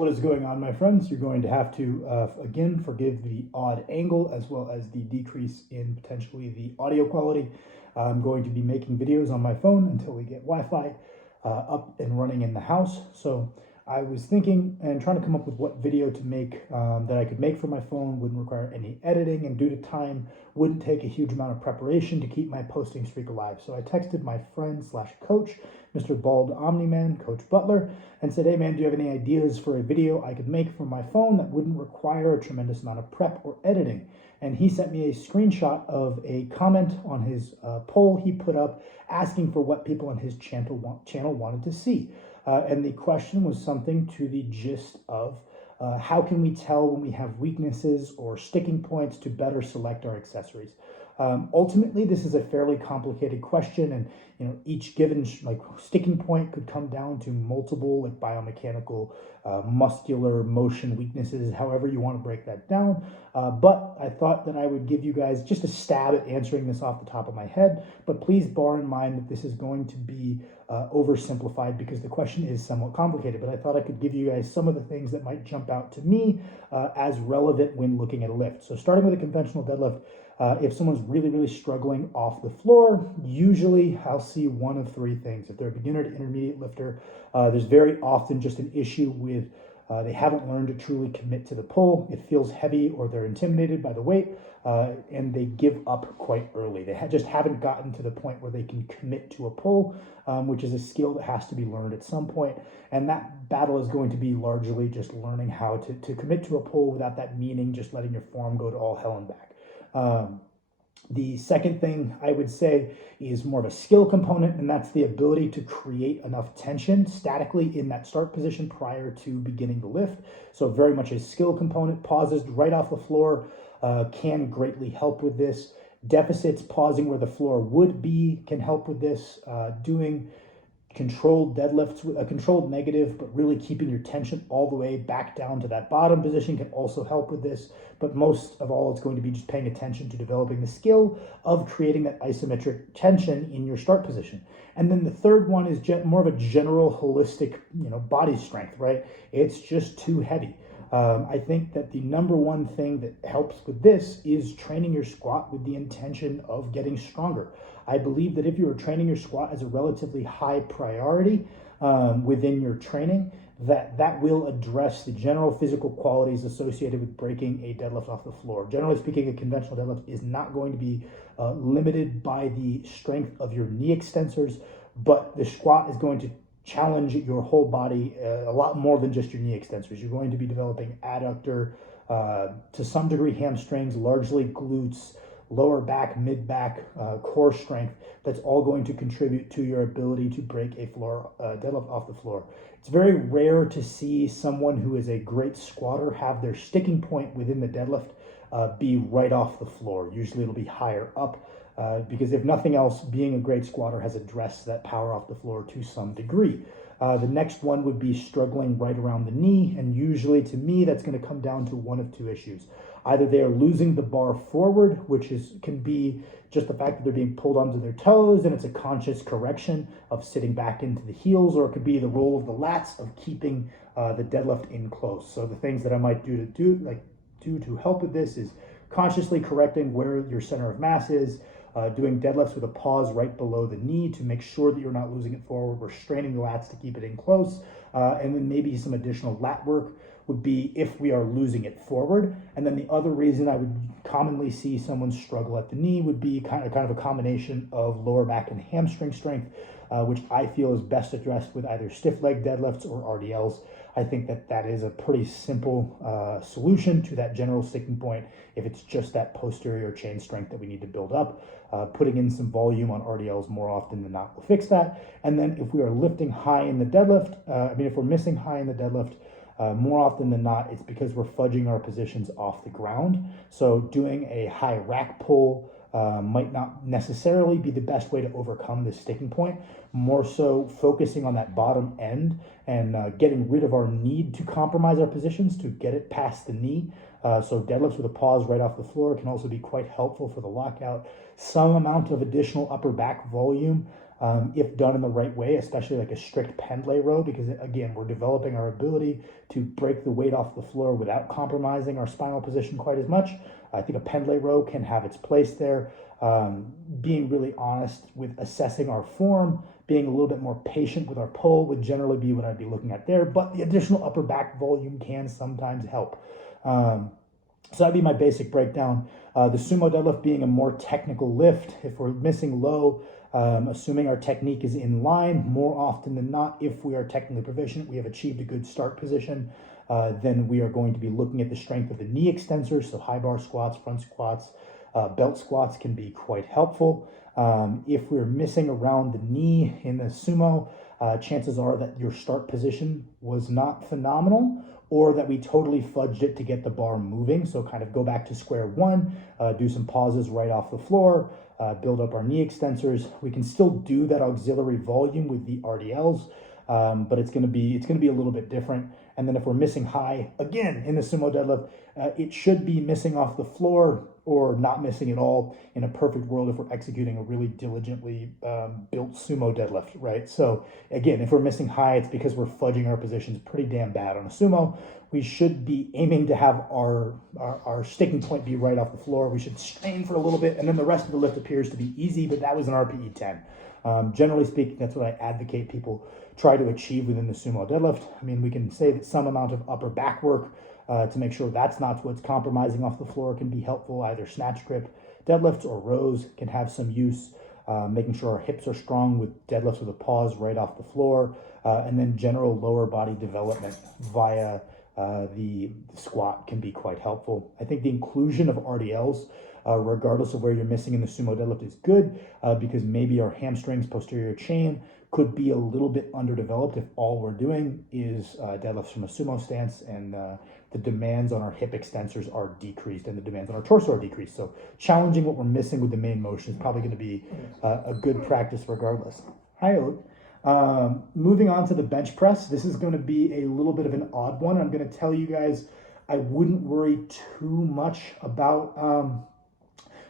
What is going on, my friends? You're going to have to, again, forgive the odd angle as well as the decrease in potentially the audio quality. I'm going to be making videos on my phone until we get Wi-Fi up and running in the house. So I was thinking and trying to come up with what video to make that I could make for my phone, wouldn't require any editing, and due to time, wouldn't take a huge amount of preparation to keep my posting streak alive. So I texted my friend slash coach, Mr. Bald Omni-Man, Coach Butler, and said, hey man, do you have any ideas for a video I could make from my phone that wouldn't require a tremendous amount of prep or editing? And he sent me a screenshot of a comment on his poll he put up asking for what people on his channel wanted to see. And the question was something to the gist of how can we tell when we have weaknesses or sticking points to better select our accessories? Ultimately, this is a fairly complicated question, and each given sticking point could come down to multiple biomechanical, muscular motion weaknesses, however you want to break that down. But I thought that I would give you guys just a stab at answering this off the top of my head. But please bear in mind that this is going to be oversimplified because the question is somewhat complicated. But I thought I could give you guys some of the things that might jump out to me as relevant when looking at a lift. So starting with a conventional deadlift. If someone's really struggling off the floor, usually I'll see one of three things. If they're a beginner to intermediate lifter, there's very often just an issue with they haven't learned to truly commit to the pull. It feels heavy or they're intimidated by the weight and they give up quite early. They just haven't gotten to the point where they can commit to a pull, which is a skill that has to be learned at some point. And that battle is going to be largely just learning how to commit to a pull without that meaning just letting your form go to all hell and back. The second thing I would say is more of a skill component, and that's the ability to create enough tension statically in that start position prior to beginning the lift. So very much a skill component. Pauses right off the floor can greatly help with this. Deficits, pausing where the floor would be, can help with this. Doing controlled deadlifts with a controlled negative, but really keeping your tension all the way back down to that bottom position can also help with this. But most of all, it's going to be just paying attention to developing the skill of creating that isometric tension in your start position. And then the third one is more of a general holistic, body strength, right? It's just too heavy. I think that the number one thing that helps with this is training your squat with the intention of getting stronger. I believe that if you are training your squat as a relatively high priority within your training, that will address the general physical qualities associated with breaking a deadlift off the floor. Generally speaking, a conventional deadlift is not going to be limited by the strength of your knee extensors, but the squat is going to challenge your whole body a lot more than just your knee extensors. You're going to be developing adductor, to some degree hamstrings, largely glutes, lower back, mid back, core strength. That's all going to contribute to your ability to break a floor deadlift off the floor. It's very rare to see someone who is a great squatter have their sticking point within the deadlift be right off the floor. Usually it'll be higher up. Because if nothing else, being a great squatter has addressed that power off the floor to some degree. The next one would be struggling right around the knee, and usually to me that's going to come down to one of two issues. Either they are losing the bar forward, which can be just the fact that they're being pulled onto their toes and it's a conscious correction of sitting back into the heels, or it could be the role of the lats of keeping the deadlift in close. So the things that I might do to help with this is consciously correcting where your center of mass is, doing deadlifts with a pause right below the knee to make sure that you're not losing it forward. We're straining the lats to keep it in close. And then maybe some additional lat work would be if we are losing it forward. And then the other reason I would commonly see someone struggle at the knee would be kind of a combination of lower back and hamstring strength, which I feel is best addressed with either stiff leg deadlifts or RDLs. I think that is a pretty simple solution to that general sticking point. If it's just that posterior chain strength that we need to build up, putting in some volume on RDLs more often than not will fix that. And then if we are lifting high in the deadlift, if we're missing high in the deadlift, more often than not, it's because we're fudging our positions off the ground. So doing a high rack pull might not necessarily be the best way to overcome this sticking point. More so focusing on that bottom end and getting rid of our need to compromise our positions to get it past the knee. So deadlifts with a pause right off the floor can also be quite helpful for the lockout. Some amount of additional upper back volume if done in the right way, especially like a strict pendlay row, because again, we're developing our ability to break the weight off the floor without compromising our spinal position quite as much. I think a pendlay row can have its place there. Being really honest with assessing our form, being a little bit more patient with our pull would generally be what I'd be looking at there, but the additional upper back volume can sometimes help. So that'd be my basic breakdown. The sumo deadlift being a more technical lift. If we're missing low, assuming our technique is in line, more often than not, if we are technically proficient, we have achieved a good start position, then we are going to be looking at the strength of the knee extensors. So high bar squats, front squats, belt squats can be quite helpful. If we're missing around the knee in the sumo, chances are that your start position was not phenomenal, or that we totally fudged it to get the bar moving. So kind of go back to square one, do some pauses right off the floor, build up our knee extensors. We can still do that auxiliary volume with the RDLs, but it's gonna be a little bit different. And then if we're missing high, again, in the sumo deadlift, it should be missing off the floor or not missing at all in a perfect world if we're executing a really diligently built sumo deadlift, right? So again, if we're missing high, it's because we're fudging our positions pretty damn bad. On a sumo, we should be aiming to have our sticking point be right off the floor. We should strain for a little bit, and then the rest of the lift appears to be easy, but that was an RPE 10. Generally speaking, that's what I advocate people try to achieve within the sumo deadlift. I mean, we can say that some amount of upper back work to make sure that's not what's compromising off the floor can be helpful. Either snatch grip deadlifts or rows can have some use. Making sure our hips are strong with deadlifts with a pause right off the floor, and then general lower body development via the squat can be quite helpful. I think the inclusion of RDLs, regardless of where you're missing in the sumo deadlift, is good because maybe our hamstrings, posterior chain, could be a little bit underdeveloped if all we're doing is deadlifts from a sumo stance, and the demands on our hip extensors are decreased and the demands on our torso are decreased. So challenging what we're missing with the main motion is probably going to be a good practice regardless. Hi, Luke. Moving on to the bench press. This is going to be a little bit of an odd one. I'm going to tell you guys I wouldn't worry too much about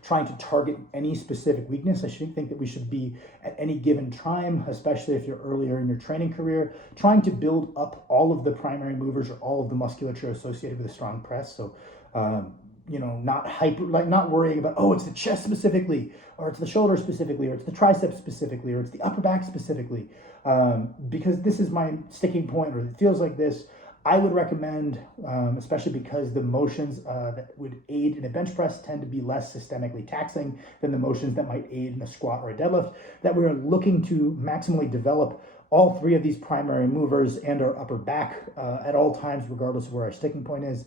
trying to target any specific weakness. I shouldn't think that we should be at any given time, especially if you're earlier in your training career, trying to build up all of the primary movers or all of the musculature associated with a strong press. So, not worrying about, oh, it's the chest specifically, or it's the shoulder specifically, or it's the triceps specifically, or it's the upper back specifically, because this is my sticking point, or it feels like this. I would recommend, especially because the motions that would aid in a bench press tend to be less systemically taxing than the motions that might aid in a squat or a deadlift, that we're looking to maximally develop all three of these primary movers and our upper back at all times, regardless of where our sticking point is.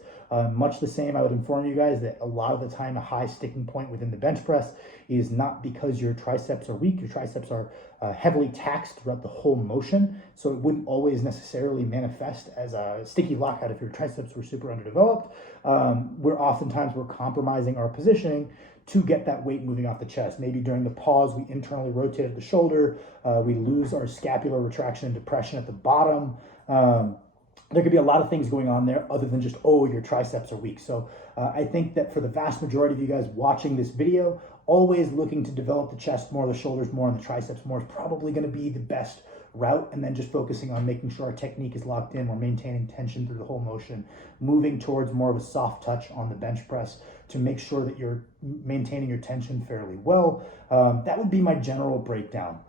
Much the same, I would inform you guys that a lot of the time a high sticking point within the bench press is not because your triceps are weak. Your triceps are heavily taxed throughout the whole motion, so it wouldn't always necessarily manifest as a sticky lockout if your triceps were super underdeveloped. We're compromising our positioning to get that weight moving off the chest. Maybe during the pause, we internally rotated the shoulder, we lose our scapular retraction and depression at the bottom. There could be a lot of things going on there other than just, oh, your triceps are weak. So I think that for the vast majority of you guys watching this video, always looking to develop the chest more, the shoulders more, and the triceps more is probably going to be the best route, and then just focusing on making sure our technique is locked in, we're maintaining tension through the whole motion, moving towards more of a soft touch on the bench press to make sure that you're maintaining your tension fairly well. That would be my general breakdown.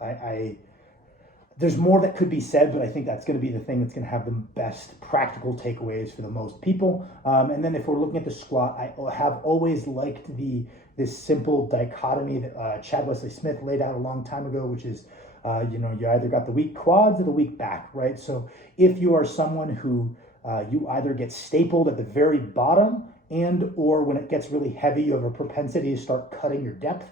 There's more that could be said, but I think that's going to be the thing that's going to have the best practical takeaways for the most people. And then if we're looking at the squat, I have always liked this simple dichotomy that Chad Wesley Smith laid out a long time ago, which is you either got the weak quads or the weak back, right? So if you are someone who you either get stapled at the very bottom, and or when it gets really heavy, you have a propensity to start cutting your depth.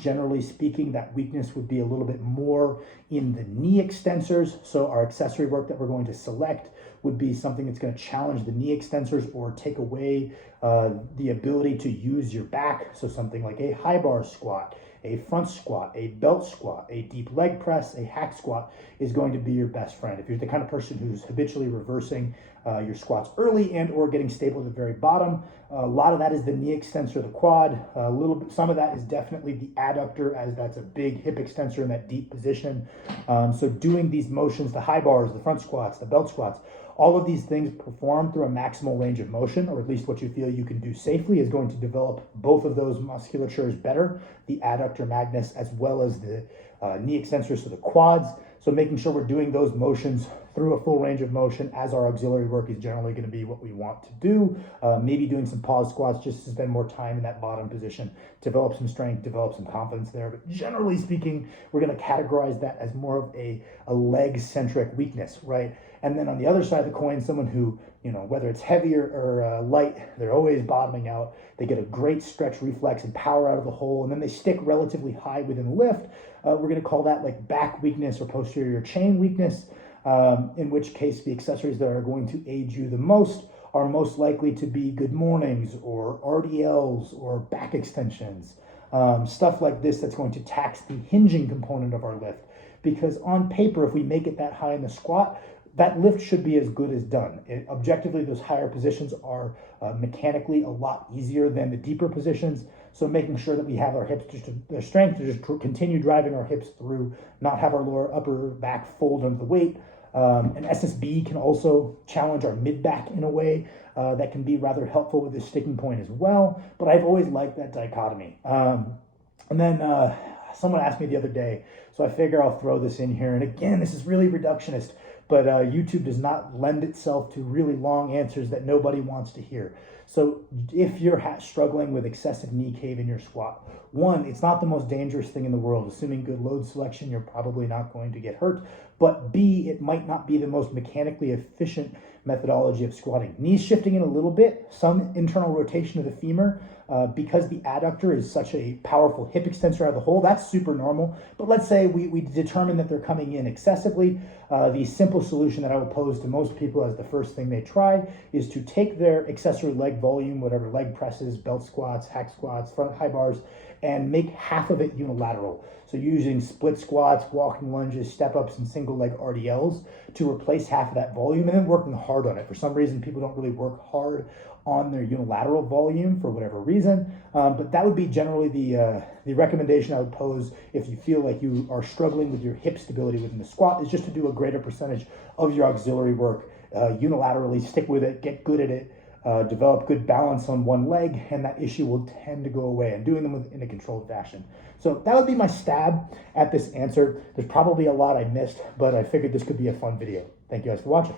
Generally speaking, that weakness would be a little bit more in the knee extensors. So our accessory work that we're going to select would be something that's going to challenge the knee extensors or take away the ability to use your back. So something like a high bar squat, A front squat, a belt squat, a deep leg press, a hack squat is going to be your best friend. If you're the kind of person who's habitually reversing your squats early and or getting stable at the very bottom, a lot of that is the knee extensor, the quad. A little bit, some of that is definitely the adductor, as that's a big hip extensor in that deep position. So doing these motions, the high bars, the front squats, the belt squats, all of these things performed through a maximal range of motion, or at least what you feel you can do safely, is going to develop both of those musculatures better, the adductor magnus as well as the knee extensors, so the quads. So making sure we're doing those motions through a full range of motion as our auxiliary work is generally going to be what we want to do. Maybe doing some pause squats just to spend more time in that bottom position, develop some strength, develop some confidence there. But generally speaking, we're going to categorize that as more of a leg-centric weakness, right? And then on the other side of the coin, someone who, whether it's heavier or light, they're always bottoming out. They get a great stretch reflex and power out of the hole, and then they stick relatively high within the lift. We're going to call that like back weakness or posterior chain weakness, in which case the accessories that are going to aid you the most are most likely to be good mornings or RDLs or back extensions, stuff like this that's going to tax the hinging component of our lift. Because on paper, if we make it that high in the squat, that lift should be as good as done. Objectively, those higher positions are mechanically a lot easier than the deeper positions. So making sure that we have our hips, the strength to just continue driving our hips through, not have our lower upper back fold under the weight. An SSB can also challenge our mid back in a way that can be rather helpful with this sticking point as well. But I've always liked that dichotomy. And then someone asked me the other day, so I figure I'll throw this in here. And again, this is really reductionist, but YouTube does not lend itself to really long answers that nobody wants to hear. So if you're struggling with excessive knee cave in your squat, one, it's not the most dangerous thing in the world. Assuming good load selection, you're probably not going to get hurt. But B, it might not be the most mechanically efficient methodology of squatting. Knees shifting in a little bit, some internal rotation of the femur, because the adductor is such a powerful hip extensor out of the hole, that's super normal. But let's say we determine that they're coming in excessively. The simple solution that I would pose to most people as the first thing they try is to take their accessory leg volume, whatever leg presses, belt squats, hack squats, front high bars, and make half of it unilateral. So using split squats, walking lunges, step-ups, and single leg RDLs to replace half of that volume, and then working hard on it. For some reason, people don't really work hard on their unilateral volume for whatever reason, but that would be generally the recommendation I would pose if you feel like you are struggling with your hip stability within the squat, is just to do a greater percentage of your auxiliary work unilaterally, stick with it, get good at it, develop good balance on one leg, and that issue will tend to go away, and doing them in a controlled fashion. So that would be my stab at this answer. There's probably a lot I missed, but I figured this could be a fun video. Thank you guys for watching.